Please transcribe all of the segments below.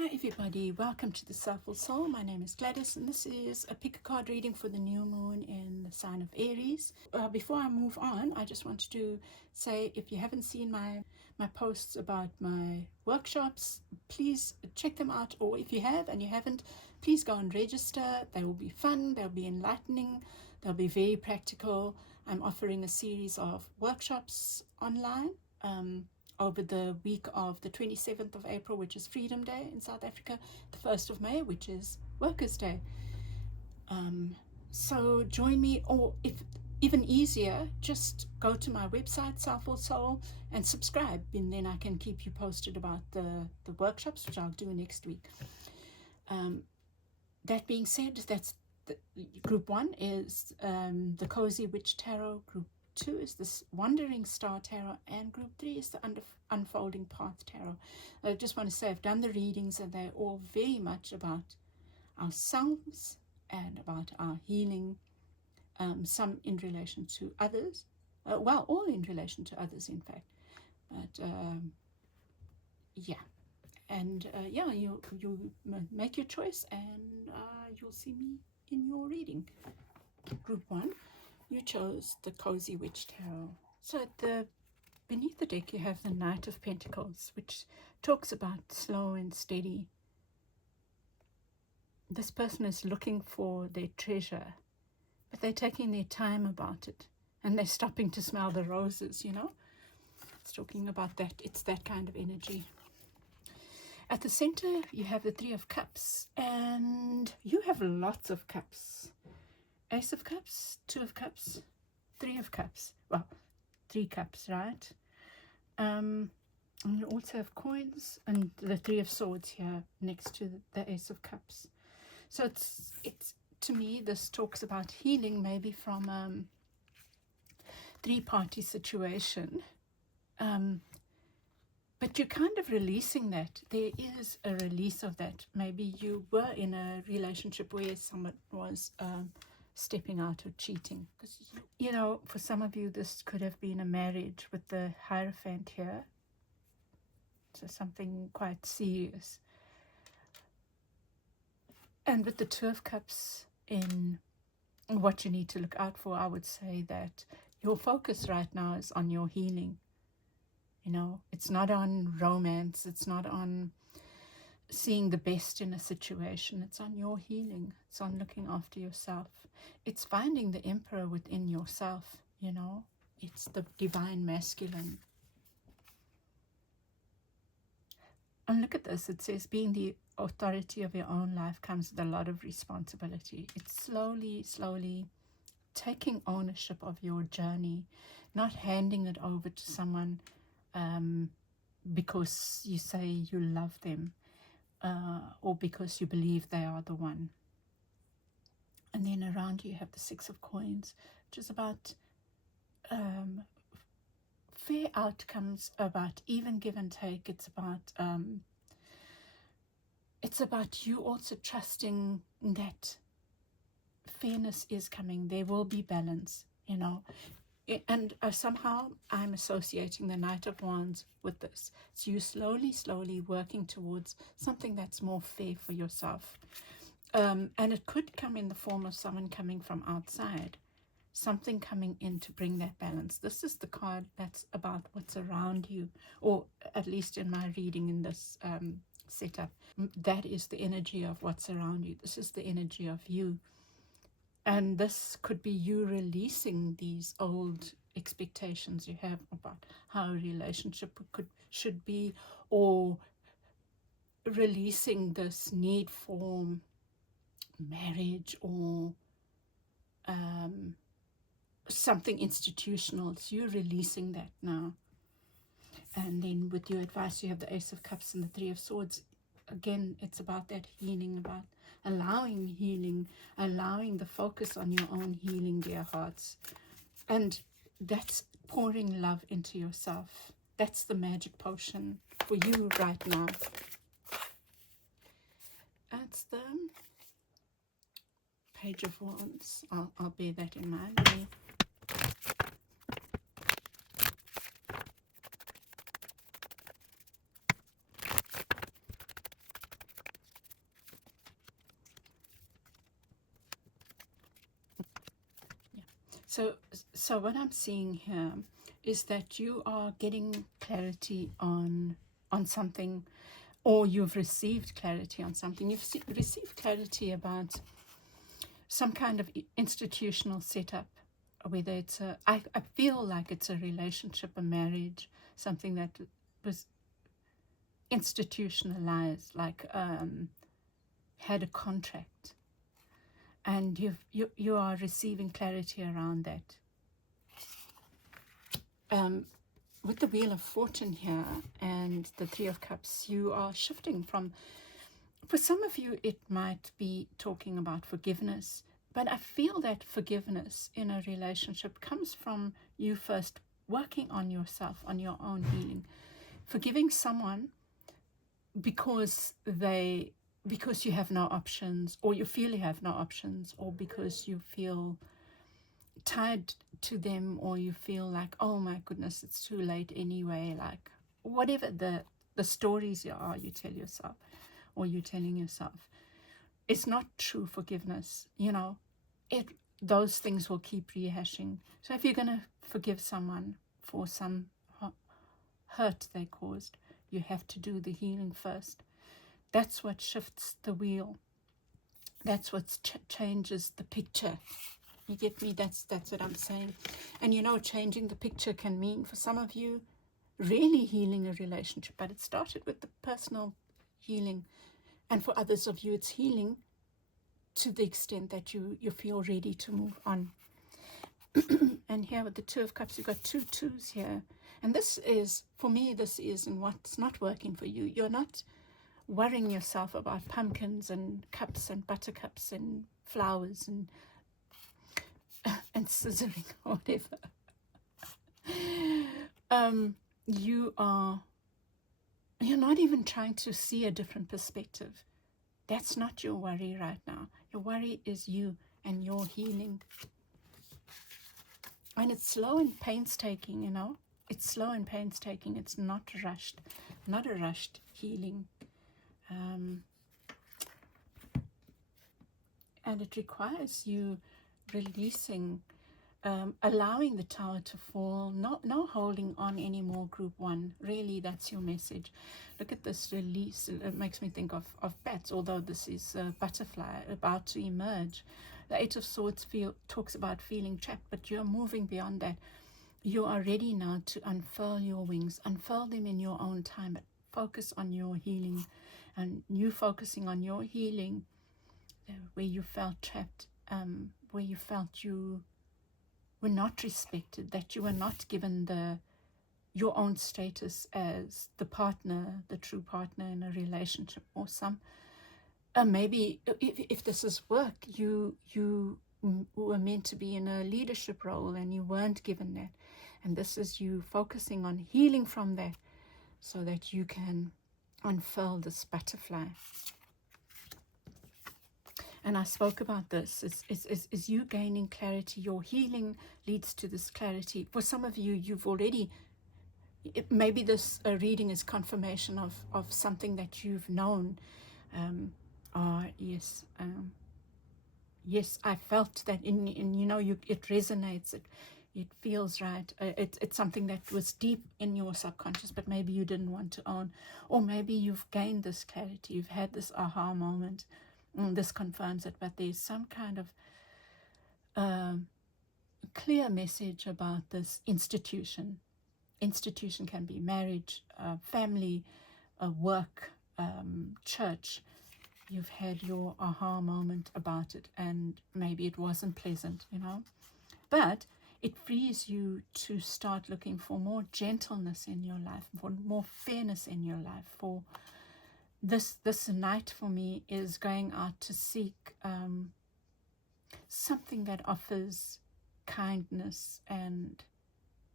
Hi everybody, welcome to the Soulful Soul. My name is Gladys and this is a pick a card reading for the new moon in the sign of Aries. Before I move on, I just wanted to say if you haven't seen my posts about my workshops, please check them out, or if you have and you haven't, please go and register. They will be fun, they'll be enlightening, they'll be very practical. I'm offering a series of workshops online over the week of the 27th of April, which is Freedom Day in South Africa, the 1st of May, which is Workers' Day. So join me, or if even easier, just go to my website, Soulful Soul, and subscribe, and then I can keep you posted about the workshops, which I'll do next week. That being said, that's group 1 is the Cozy Witch Tarot. Group 2 is this Wandering Star Tarot, and group 3 is the Unfolding Path Tarot. I just want to say I've done the readings and they're all very much about ourselves and about our healing, some in relation to others, all in relation to others in fact, but you make your choice and you'll see me in your reading. Group 1, you chose the Cozy Witch Tarot. So beneath the deck you have the Knight of Pentacles, which talks about slow and steady. This person is looking for their treasure, but they're taking their time about it, and they're stopping to smell the roses, It's talking about that. It's that kind of energy. At the center you have the 3 of Cups, and you have lots of cups. Ace of Cups, 2 of Cups, 3 of Cups. Well, 3 cups, right? And you also have coins and the 3 of Swords here next to the Ace of Cups. So it's to me, this talks about healing, maybe from a 3-party situation. But you're kind of releasing that. There is a release of that. Maybe you were in a relationship where someone was stepping out or cheating. Because, for some of you, this could have been a marriage with the Hierophant here. So something quite serious. And with the 2 of Cups in what you need to look out for, I would say that your focus right now is on your healing. It's not on romance. It's not on seeing the best in a situation. It's on your healing. It's on looking after yourself. It's finding the Emperor within yourself, It's the divine masculine. And look at this. It says, being the authority of your own life comes with a lot of responsibility. It's slowly taking ownership of your journey, not handing it over to someone because you say you love them, or because you believe they are the one. And then around you have the 6 of Coins, which is about fair outcomes, about even give and take. It's about you also trusting that fairness is coming. There will be balance, And somehow I'm associating the Knight of Wands with this. So you slowly working towards something that's more fair for yourself. And it could come in the form of someone coming from outside, something coming in to bring that balance. This is the card that's about what's around you, or at least in my reading in this setup, that is the energy of what's around you. This is the energy of you. And this could be you releasing these old expectations you have about how a relationship should be, or releasing this need for marriage or something institutional. So you're releasing that now. And then with your advice, you have the Ace of Cups and the 3 of Swords. Again, it's about that healing, about allowing healing, allowing the focus on your own healing, dear hearts. And that's pouring love into yourself. That's the magic potion for you right now. That's the Page of Wands. I'll bear that in mind. So, so what I'm seeing here is that you are getting clarity on something, or you've received clarity on something. You've received clarity about some kind of institutional setup, whether it's I feel like it's a relationship, a marriage, something that was institutionalized, like had a contract, and you are receiving clarity around that. With the Wheel of Fortune here and the Three of Cups, you are shifting from, for some of you, it might be talking about forgiveness, but I feel that forgiveness in a relationship comes from you first working on yourself, on your own healing. Forgiving someone because you have no options, or you feel you have no options, or because you feel tied to them, or you feel like, oh my goodness, it's too late anyway, like whatever the stories you tell yourself, or you're telling yourself. It's not true forgiveness, those things will keep rehashing. So if you're going to forgive someone for some hurt they caused, you have to do the healing first. That's what shifts the wheel. That's what changes the picture. You get me? That's what I'm saying. And changing the picture can mean, for some of you, really healing a relationship, but it started with the personal healing. And for others of you, it's healing to the extent that you feel ready to move on. And here with the Two of Cups, you've got two twos here. And this is, for me, this is in what's not working for you. You're not worrying yourself about pumpkins and cups and buttercups and flowers and scissoring or whatever. You're not even trying to see a different perspective. That's not your worry right now. Your worry is you and your healing. And it's slow and painstaking, It's slow and painstaking. It's not rushed. Not a rushed healing. And it requires you releasing, allowing the tower to fall, no holding on anymore, group one. Really, that's your message. Look at this release. It makes me think of bats, although this is a butterfly about to emerge. The Eight of Swords talks about feeling trapped, but you're moving beyond that. You are ready now to unfurl your wings, unfurl them in your own time, but focus on your healing. And you focusing on your healing, where you felt trapped, where you felt you were not respected, that you were not given your own status as the partner, the true partner in a relationship, or maybe if this is work, you were meant to be in a leadership role and you weren't given that, and this is you focusing on healing from that so that you can unfurl this butterfly. And I spoke about this, is you gaining clarity. Your healing leads to this clarity. For some of you, you've already, maybe this reading is confirmation of something that you've known. Yes, yes, I felt that it resonates, it feels right. It's something that was deep in your subconscious, but maybe you didn't want to own. Or maybe you've gained this clarity, you've had this aha moment. This confirms it, but there's some kind of clear message about this institution. Institution can be marriage, family, work, church. You've had your aha moment about it, and maybe it wasn't pleasant, but it frees you to start looking for more gentleness in your life, for more fairness in your life. For this night for me is going out to seek something that offers kindness and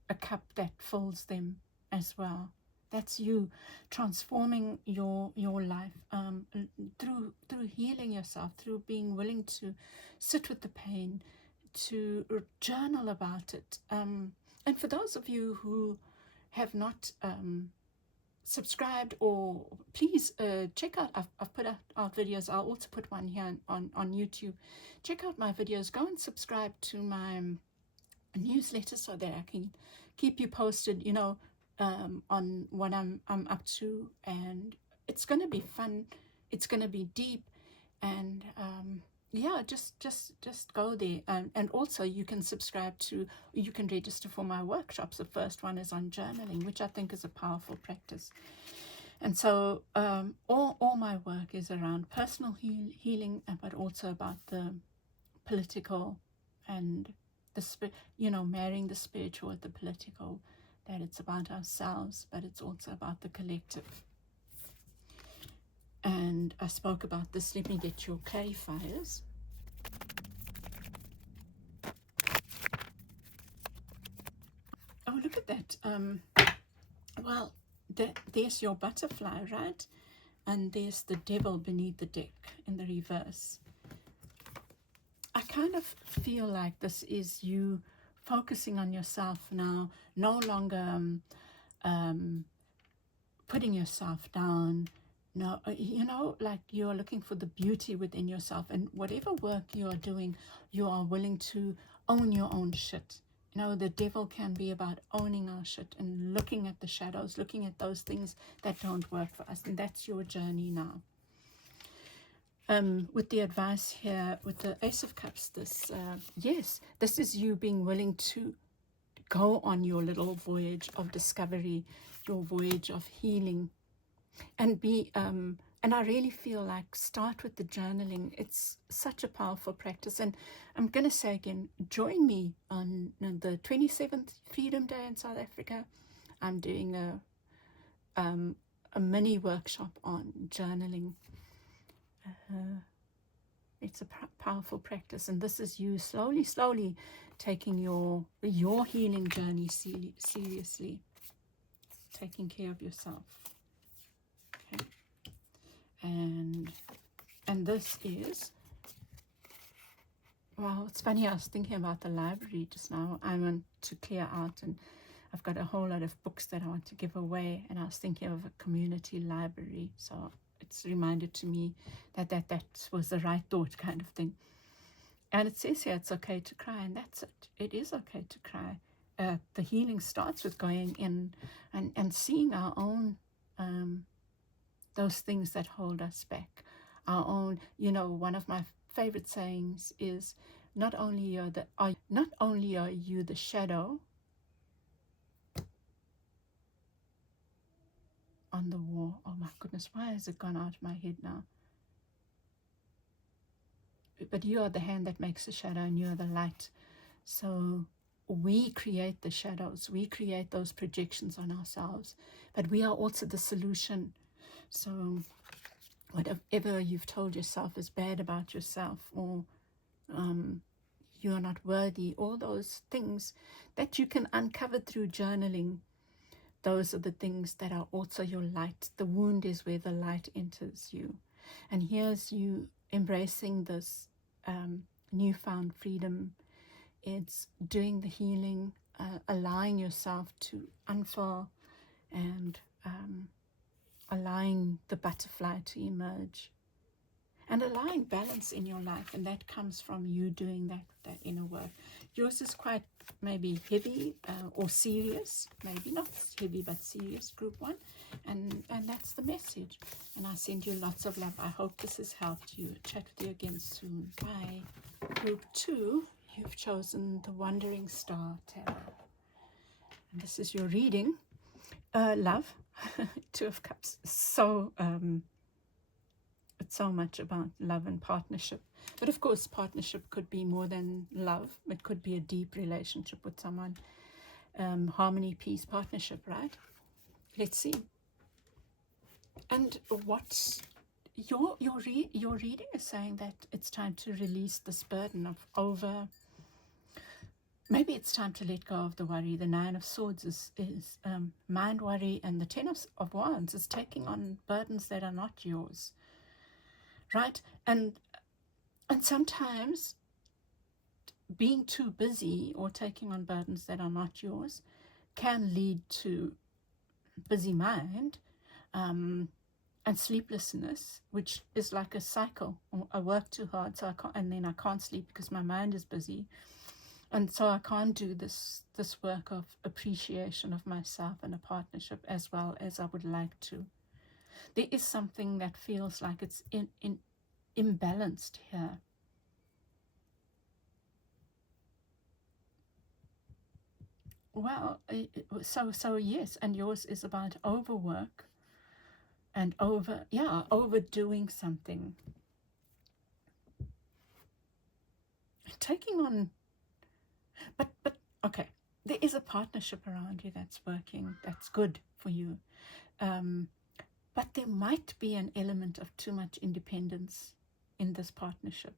a cup that fills them as well. That's you transforming your life through healing yourself, through being willing to sit with the pain, to journal about it. And for those of you who have not subscribed, or please check out, I've put out videos. I'll also put one here on YouTube. Check out my videos. Go and subscribe to my newsletter so that I can keep you posted, on what I'm up to. And it's going to be fun. It's going to be deep. And yeah, just go there. And also you can you can register for my workshops. The first one is on journaling, which I think is a powerful practice. And so all my work is around personal healing, but also about the political and marrying the spiritual with the political, that it's about ourselves, but it's also about the collective. And I spoke about this. Let me get your clarifiers. Oh, look at that. Well, there's your butterfly, right? And there's the devil beneath the deck in the reverse. I kind of feel like this is you focusing on yourself now, no longer putting yourself down. No, like you're looking for the beauty within yourself, and whatever work you are doing, you are willing to own your own shit. The devil can be about owning our shit and looking at the shadows, looking at those things that don't work for us, and that's your journey now. With the advice here, with the Ace of Cups, yes, this is you being willing to go on your little voyage of discovery, your voyage of healing, and and I really feel like start with the journaling. It's such a powerful practice. And I'm going to say again, join me on the 27th Freedom Day in South Africa. I'm doing a mini workshop on journaling. It's a powerful practice, and this is you slowly taking your healing journey seriously, taking care of yourself. Okay. And this is, well, it's funny, I was thinking about the library just now. I want to clear out, and I've got a whole lot of books that I want to give away, and I was thinking of a community library, so it's reminded to me that was the right thought, kind of thing. And it says here it's okay to cry, and that's it. It is okay to cry. The healing starts with going in and seeing our own those things that hold us back. Our own, one of my favorite sayings is, not only are you the shadow on the wall. Oh my goodness, why has it gone out of my head now? But you are the hand that makes the shadow, and you are the light. So we create the shadows, we create those projections on ourselves, but we are also the solution. So whatever you've told yourself is bad about yourself, or you are not worthy, all those things that you can uncover through journaling, those are the things that are also your light. The wound is where the light enters you. And here's you embracing this newfound freedom. It's doing the healing, allowing yourself to unfurl, and allowing the butterfly to emerge, and allowing balance in your life. And that comes from you doing that inner work. Yours is quite maybe heavy or serious, maybe not heavy but serious, group 1, and that's the message. And I send you lots of love. I hope this has helped you. Chat with you again soon. Bye. Group 2, you've chosen the Wandering Star Tarot, and this is your reading. Love. 2 of Cups. So it's so much about love and partnership. But of course, partnership could be more than love. It could be a deep relationship with someone. Harmony, peace, partnership, right? Let's see. And what's your reading is saying that it's time to release this burden of maybe it's time to let go of the worry. The 9 of Swords is mind worry, and the 10 of Wands is taking on burdens that are not yours, right? And sometimes being too busy or taking on burdens that are not yours can lead to busy mind and sleeplessness, which is like a cycle. I work too hard, and then I can't sleep because my mind is busy. And so I can't do this work of appreciation of myself in a partnership as well as I would like to. There is something that feels like it's imbalanced here. Well, so yes, and yours is about overwork and overdoing something. Taking on, but okay, there is a partnership around you that's working, that's good for you. But there might be an element of too much independence in this partnership,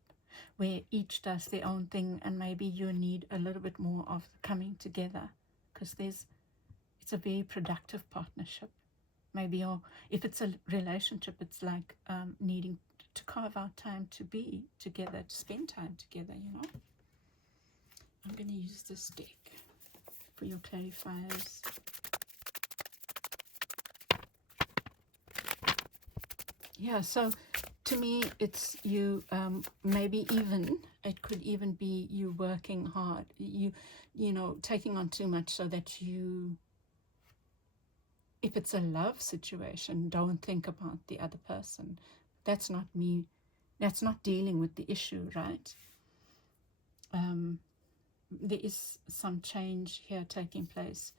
where each does their own thing, and maybe you need a little bit more of coming together, because it's a very productive partnership. Maybe, or if it's a relationship, it's like needing to carve out time to be together, to spend time together, you know. I'm going to use this deck for your clarifiers. Yeah, so to me, it's you, maybe even, it could even be you working hard, you know, taking on too much so that you, if it's a love situation, don't think about the other person. That's not me. That's not dealing with the issue, right? There is some change here taking place,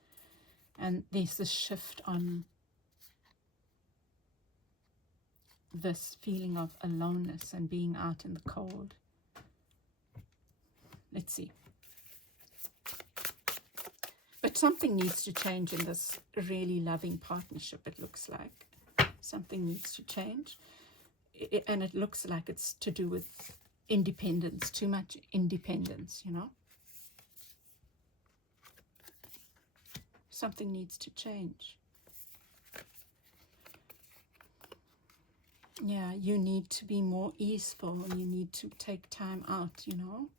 and there's this shift on this feeling of aloneness and being out in the cold. Let's see. But something needs to change in this really loving partnership, it looks like. Something needs to change. And it looks like it's to do with independence, too much independence, you know. Something needs to change. Yeah, you need to be more easeful. You need to take time out, you know.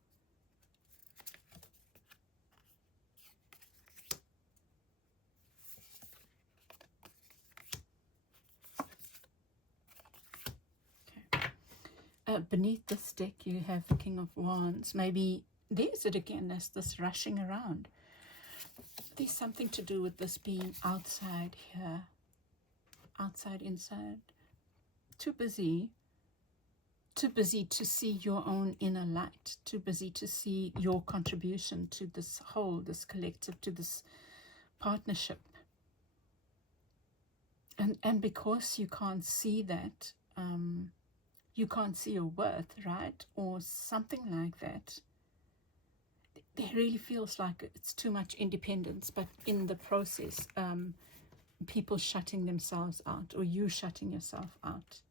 Okay. Beneath this deck, you have the King of Wands. Maybe there's it again. There's this rushing around. There's something to do with this being outside here. Outside, inside. Too busy to see your own inner light, too busy to see your contribution to this whole, this collective, to this partnership. And because you can't see that, you can't see your worth, right? Or something like that. It really feels like it's too much independence, but in the process, people shutting themselves out, or you shutting yourself out.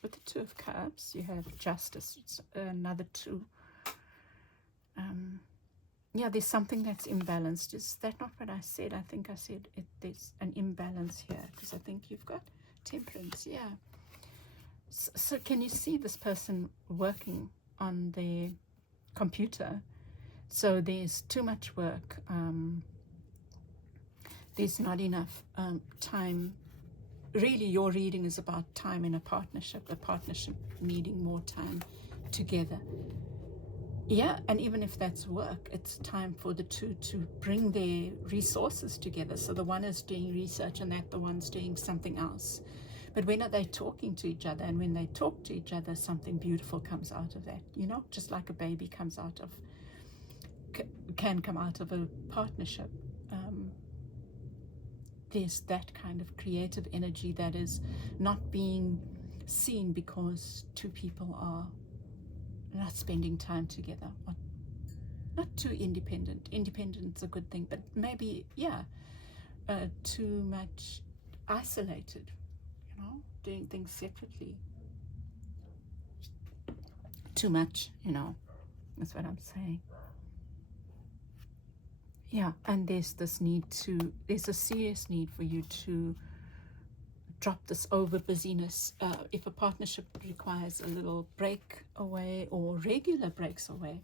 With the Two of Cups, you have Justice. It's another two. Yeah, there's something that's imbalanced. Is that not what I said? I think I said there's an imbalance here, because I think you've got Temperance. Yeah. So can you see this person working on their computer? So there's too much work. There's not enough time. Really, your reading is about time in a partnership needing more time together. Yeah, and even if that's work, it's time for the two to bring their resources together. So the one is doing research and the one's doing something else. But when are they talking to each other? And when they talk to each other, something beautiful comes out of that. You know, just like a baby comes out of, can come out of a partnership. There's that kind of creative energy that is not being seen because two people are not spending time together, or not too independent. Independence is a good thing, but maybe, yeah, too much isolated, you know, doing things separately. Too much, you know, that's what I'm saying. Yeah, and there's a serious need for you to drop this over busyness. If a partnership requires a little break away or regular breaks away,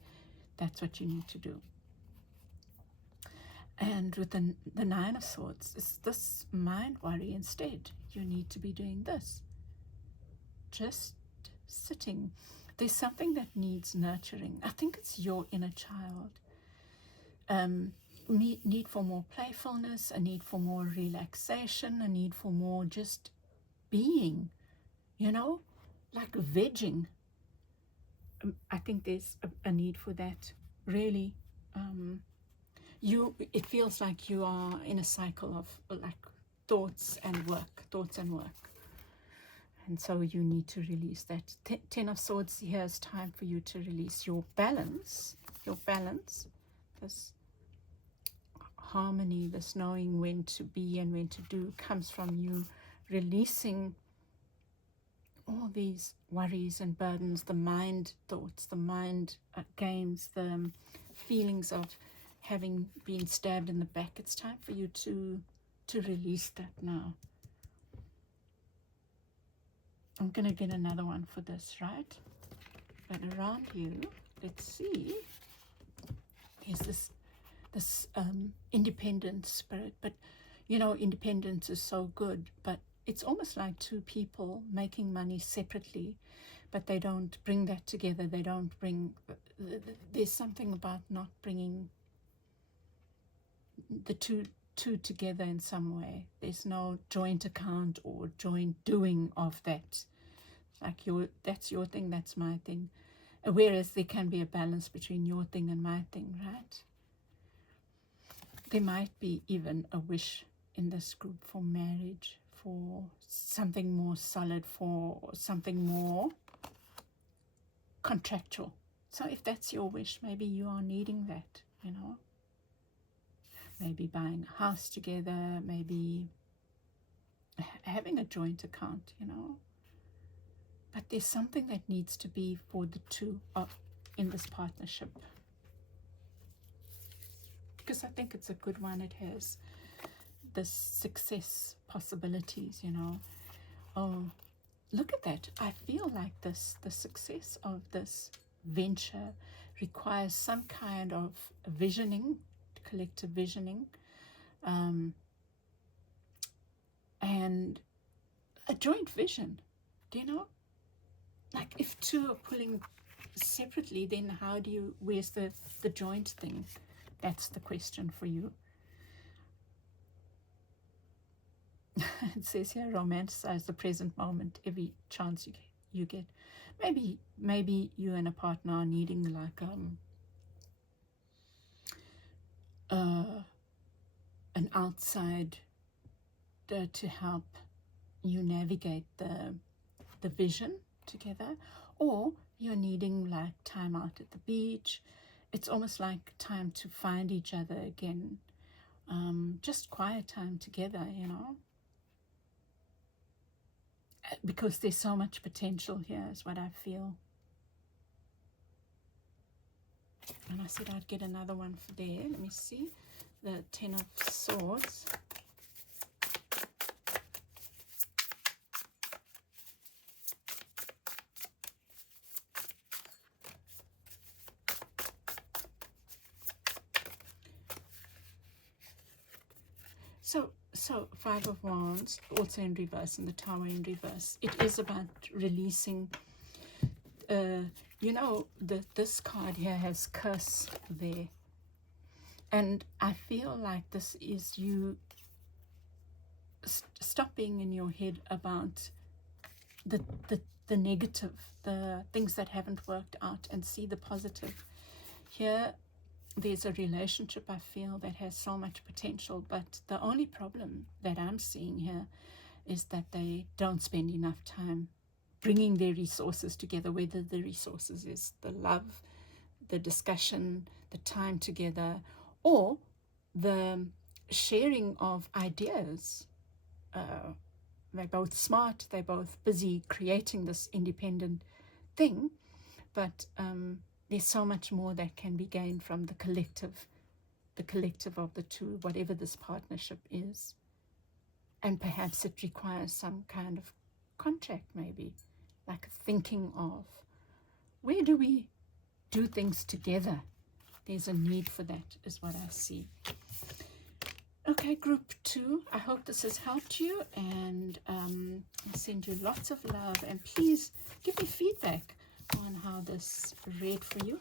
that's what you need to do. And with the Nine of Swords, it's this mind worry instead. You need to be doing this. Just sitting. There's something that needs nurturing. I think it's your inner child. Need for more playfulness, a need for more relaxation, a need for more just being, you know, like vegging. I think there's a need for that, really. It feels like you are in a cycle of like thoughts and work, and so you need to release that. Ten of Swords, here's time for you to release your balance, this harmony, this knowing when to be and when to do, comes from you releasing all these worries and burdens, the mind thoughts, the mind games, the feelings of having been stabbed in the back. It's time for you to release that now. I'm going to get another one for this, right? But around you, let's see, there's this independent spirit. But, you know, independence is so good, but it's almost like two people making money separately, but they don't bring that together. They don't bring, there's something about not bringing the two together in some way. There's no joint account or joint doing of that. Like that's your thing, that's my thing. Whereas there can be a balance between your thing and my thing, right? There might be even a wish in this group for marriage, for something more solid, for something more contractual. So if that's your wish, maybe you are needing that, you know. Maybe buying a house together, maybe having a joint account, you know. But there's something that needs to be for the two in this partnership. Because I think it's a good one. It has the success possibilities, you know. Oh, look at that. I feel like the success of this venture requires some kind of visioning, collective visioning, and a joint vision, do you know? Like if two are pulling separately, then where's the joint thing? That's the question for you. It says here, romanticize the present moment every chance you get. Maybe you and a partner are needing like an outside to help you navigate the vision together, or you're needing like time out at the beach. It's almost like time to find each other again, just quiet time together, you know, because there's so much potential here is what I feel. And I said I'd get another one for there. Let me see, the Ten of Swords. So Five of Wands, also in reverse, and the Tower in reverse. It is about releasing, you know, this card here has curse there. And I feel like this is you stop being in your head about the negative, the things that haven't worked out, and see the positive. Here, there's a relationship I feel that has so much potential, but the only problem that I'm seeing here is that they don't spend enough time bringing their resources together, whether the resources is the love, the discussion, the time together, or the sharing of ideas. They're both smart, they're both busy creating this independent thing, but there's so much more that can be gained from the collective of the two, whatever this partnership is. And perhaps it requires some kind of contract, maybe, like thinking of where do we do things together. There's a need for that, is what I see. Okay, group 2, I hope this has helped you, and I send you lots of love, and please give me feedback. on how this read for you,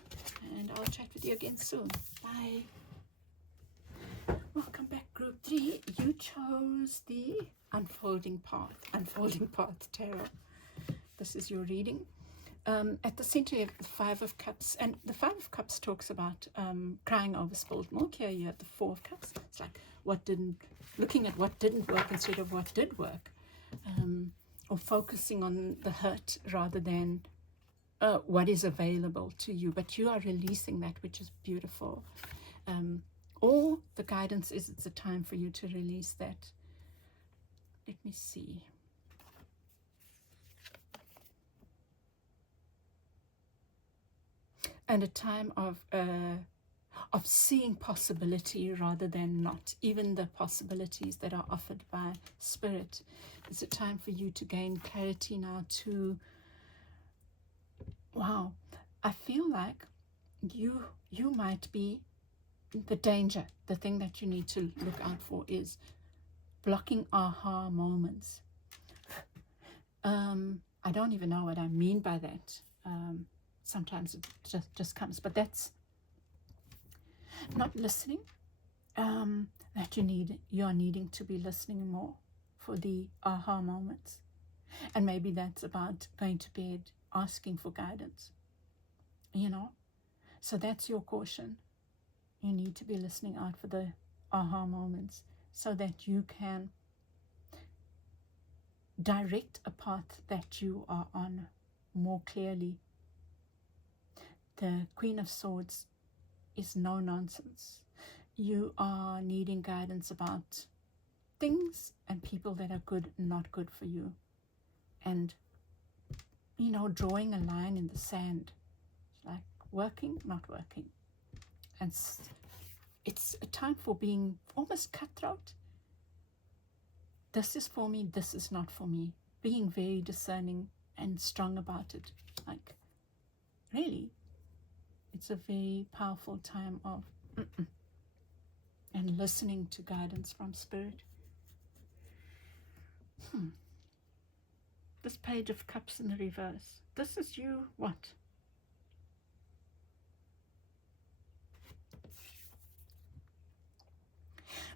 and I'll chat with you again soon. Bye. Welcome back, group 3. You chose the Unfolding Path Tarot. This is your reading. At the center of the Five of Cups, and the Five of Cups talks about crying over spilled milk. Here you have the Four of Cups. It's like looking at what didn't work instead of what did work, or focusing on the hurt rather than what is available to you. But you are releasing that, which is beautiful. Or the guidance is it's a time for you to release that. Let me see. And a time of seeing possibility rather than not. Even the possibilities that are offered by Spirit. It's a time for you to gain clarity now to, wow, I feel like you might be the danger. The thing that you need to look out for is blocking aha moments. I don't even know what I mean by that. Sometimes it just comes, but that's not listening. That you are needing to be listening more for the aha moments. And maybe that's about going to bed, asking for guidance, you know. So that's your caution. You need to be listening out for the aha moments so that you can direct a path that you are on more clearly. The Queen of Swords is no nonsense. You are needing guidance about things and people that are good and not good for you. And, you know, drawing a line in the sand, like working, not working. And it's a time for being almost cutthroat. This is for me, this is not for me. Being very discerning and strong about it. Like, really, it's a very powerful time of and listening to guidance from Spirit. This Page of Cups in the reverse. This is you, what?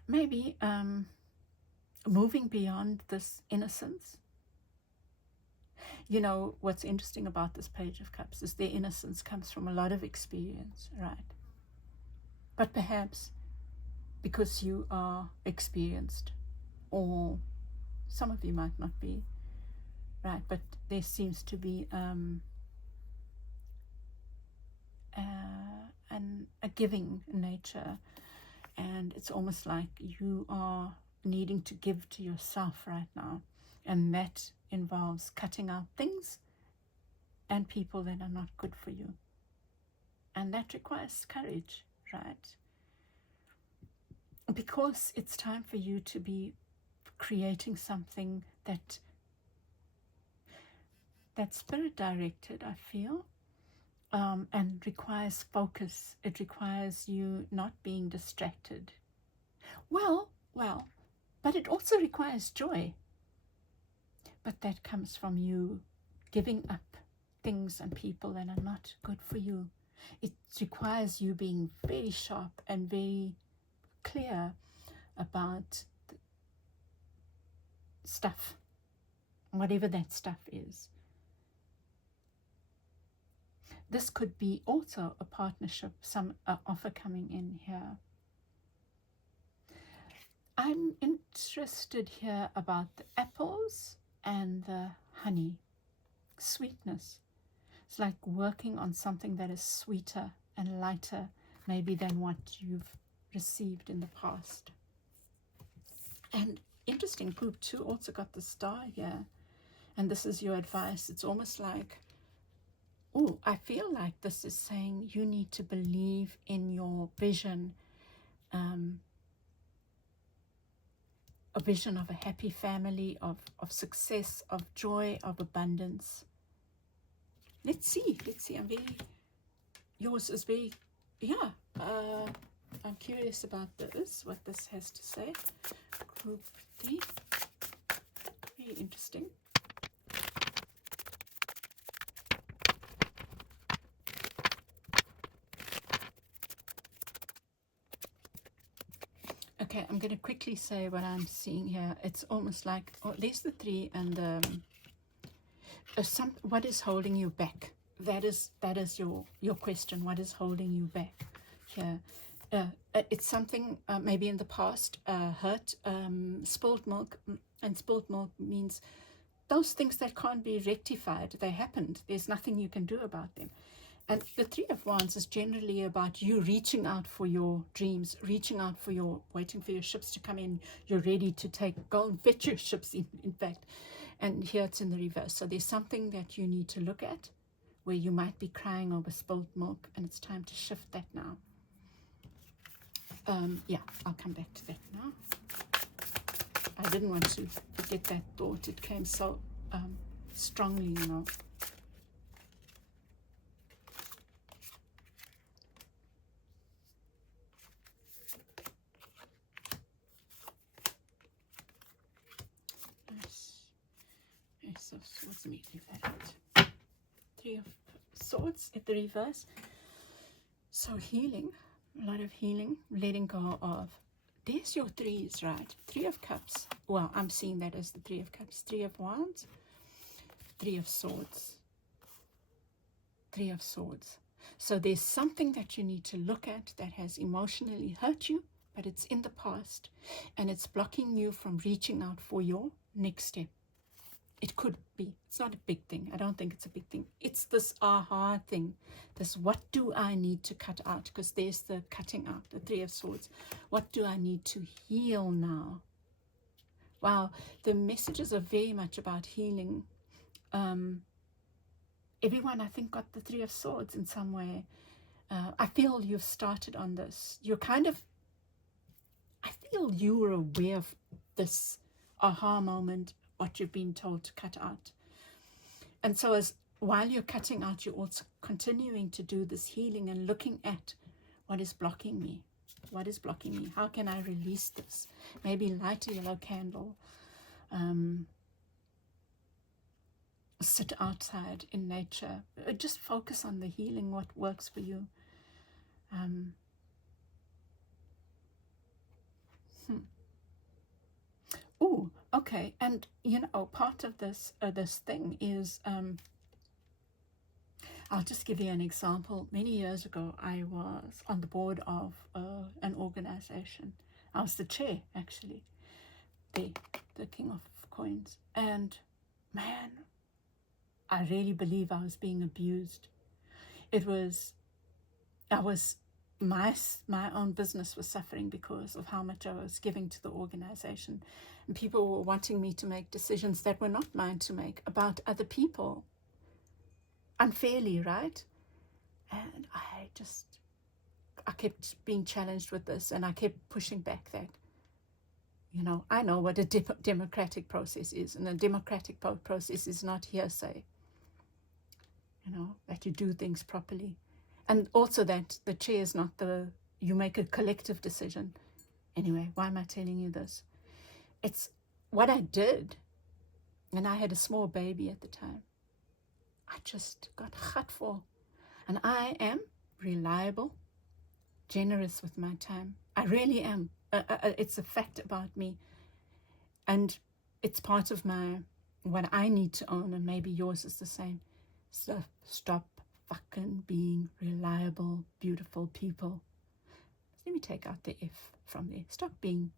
Maybe moving beyond this innocence. You know, what's interesting about this Page of Cups is their innocence comes from a lot of experience, right? But perhaps because you are experienced, or some of you might not be, right? But there seems to be a giving nature, and it's almost like you are needing to give to yourself right now, and that involves cutting out things and people that are not good for you, and that requires courage, right? Because it's time for you to be creating something that's Spirit directed, I feel, and requires focus. It requires you not being distracted. Well, but it also requires joy. But that comes from you giving up things and people that are not good for you. It requires you being very sharp and very clear about stuff, whatever that stuff is. This could be also a partnership, some offer coming in here. I'm interested here about the apples and the honey, sweetness. It's like working on something that is sweeter and lighter maybe than what you've received in the past. And interesting, group 2 also got the star here, and this is your advice. It's almost like, oh, I feel like this is saying you need to believe in your vision, a vision of a happy family, of success, of joy, of abundance. Let's see. I'm very, yours is very, yeah, I'm curious about this, what this has to say. Group 3, very interesting. Okay, I'm going to quickly say what I'm seeing here. It's almost like, oh, there's the 3 and what is holding you back? That is your question. What is holding you back here? It's something maybe in the past, hurt, spilled milk, and spilled milk means those things that can't be rectified. They happened. There's nothing you can do about them. And the 3 of Wands is generally about you reaching out for your dreams, reaching out for waiting for your ships to come in. You're ready to go and fetch your ships, in fact. And here it's in the reverse. So there's something that you need to look at where you might be crying over spilled milk, and it's time to shift that now. Yeah, I'll come back to that now. I didn't want to forget that thought. It came so strongly, you know. Ace of Swords, immediately that. 3 of Swords at the reverse. So healing, a lot of healing, letting go of. There's your 3s, right? 3 of Cups. Well, I'm seeing that as the 3 of Cups. 3 of Wands, 3 of Swords, 3 of Swords. So there's something that you need to look at that has emotionally hurt you, but it's in the past, and it's blocking you from reaching out for your next step. It could be. It's not a big thing. I don't think it's a big thing. It's this aha thing. This, what do I need to cut out? Because there's the cutting out, the 3 of Swords. What do I need to heal now? Wow, the messages are very much about healing. Everyone, I think, got the 3 of Swords in some way. I feel you've started on this. You're kind of, I feel you were aware of this aha moment, what you've been told to cut out. And so while you're cutting out, you're also continuing to do this healing and looking at what is blocking me. What is blocking me? How can I release this? Maybe light a yellow candle. Sit outside in nature. Just focus on the healing, what works for you. Oh, okay. And you know, part of this thing is, I'll just give you an example. Many years ago, I was on the board of an organization. I was the chair, actually, the King of Coins. And man, I really believe I was being abused. My own business was suffering because of how much I was giving to the organization. And people were wanting me to make decisions that were not mine to make about other people. Unfairly, right? And I kept being challenged with this, and I kept pushing back that, you know, I know what a democratic process is, and a democratic process is not hearsay. You know, that you do things properly. And also that the chair is not you make a collective decision. Anyway, why am I telling you this? It's what I did, and I had a small baby at the time. I just got gat for. And I am reliable, generous with my time. I really am. It's a fact about me. And it's part of what I need to own, and maybe yours is the same. So stop fucking being reliable, beautiful people. Let me take out the F from there. Stop being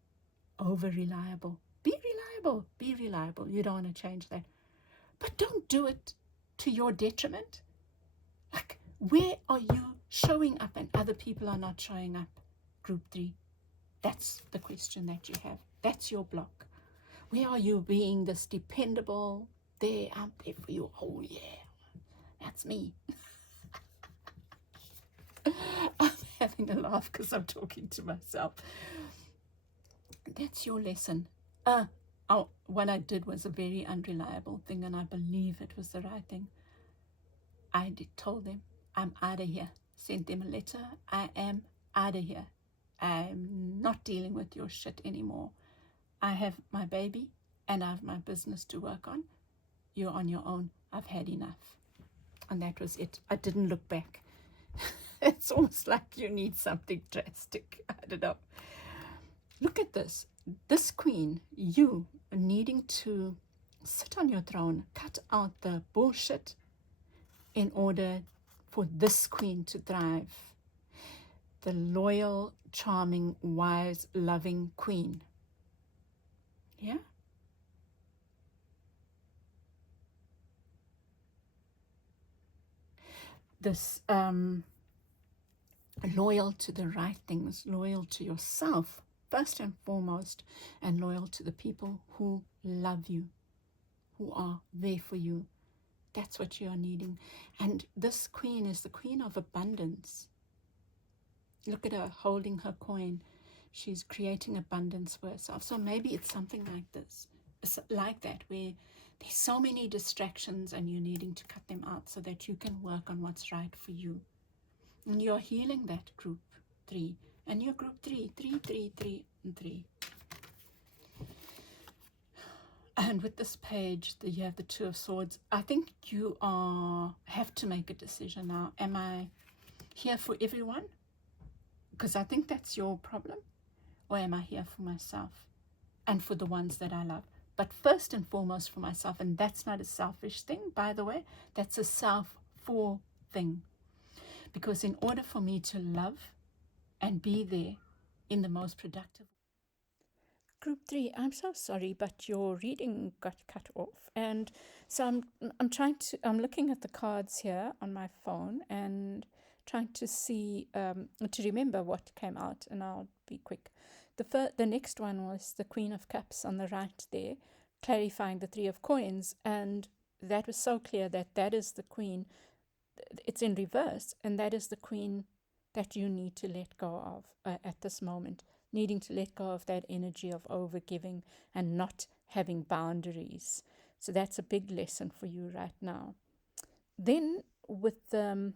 over-reliable. Be reliable. Be reliable. You don't want to change that. But don't do it to your detriment. Like, where are you showing up and other people are not showing up? Group 3. That's the question that you have. That's your block. Where are you being this dependable? I'm there for you. Oh, yeah. That's me. I'm having a laugh because I'm talking to myself. That's your lesson. What I did was a very unreliable thing, and I believe it was the right thing. I told them, I'm out of here. Sent them a letter. I am out of here. I'm not dealing with your shit anymore. I have my baby, and I have my business to work on. You're on your own. I've had enough. And that was it. I didn't look back. It's almost like you need something drastic. I don't know. Look at this. This queen, you needing to sit on your throne, cut out the bullshit in order for this queen to thrive. The loyal, charming, wise, loving queen. Yeah? This loyal to the right things, loyal to yourself, first and foremost, and loyal to the people who love you, who are there for you. That's what you are needing. And this queen is the queen of abundance. Look at her holding her coin. She's creating abundance for herself. So maybe it's something like this, like that, where there's so many distractions and you're needing to cut them out so that you can work on what's right for you. And you're healing that group 3. And you're group 3, 3, 3, 3, and 3. And with this page, you have the Two of Swords. I think you have to make a decision now. Am I here for everyone? Because I think that's your problem. Or am I here for myself and for the ones that I love? But first and foremost for myself. And that's not a selfish thing, by the way. That's a self-for thing. Because in order for me to love and be there in the most productive. Group 3, I'm so sorry, but your reading got cut off. And so I'm looking at the cards here on my phone and trying to see, to remember what came out, and I'll be quick. The next one was the Queen of Cups on the right there, clarifying the Three of Coins, and that was so clear that that is the Queen. It's in reverse, and that is the Queen that you need to let go of at this moment, needing to let go of that energy of overgiving and not having boundaries. So that's a big lesson for you right now. Then with the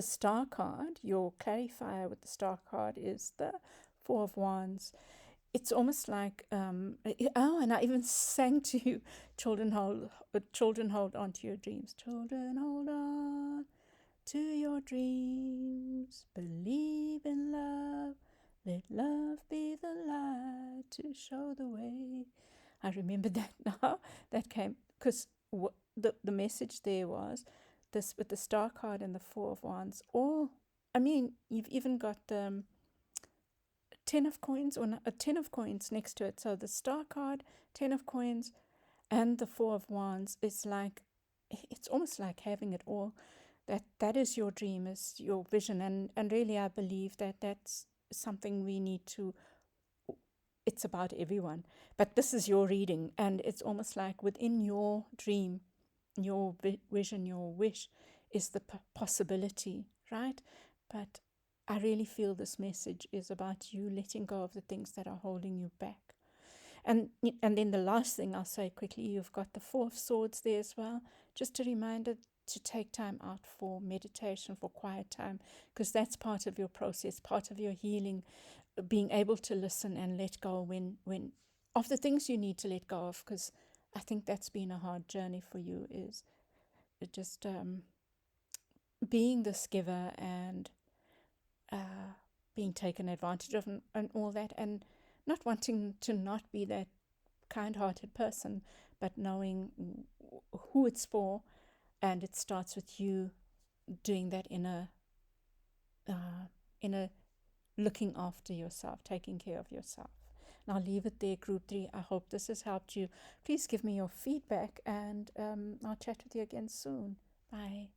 star card, your clarifier with the star card is the Four of Wands. It's almost like, and I even sang to you, children hold on to your dreams. Children, hold on to your dreams. Believe in love. Let love be the light to show the way. I remember that now. That came because the message there was this with the star card and the Four of Wands. Or, I mean, you've even got the 10 of coins, or a 10 of coins next to it. So the star card, 10 of coins, and the Four of Wands is like, it's almost like having it all. That is your dream, is your vision. And really, I believe that that's something we need to, it's about everyone. But this is your reading, and it's almost like within your dream, your vision, your wish is the possibility, right? But I really feel this message is about you letting go of the things that are holding you back. And then the last thing I'll say quickly, you've got the Four of Swords there as well. Just a reminder to take time out for meditation, for quiet time, because that's part of your process, part of your healing, being able to listen and let go when of the things you need to let go of, because I think that's been a hard journey for you, is just being this giver and being taken advantage of and all that, and not wanting to not be that kind-hearted person, but knowing who it's for. And it starts with you doing that in a looking after yourself, taking care of yourself. And I'll leave it there, Group 3. I hope this has helped you. Please give me your feedback, and I'll chat with you again soon. Bye.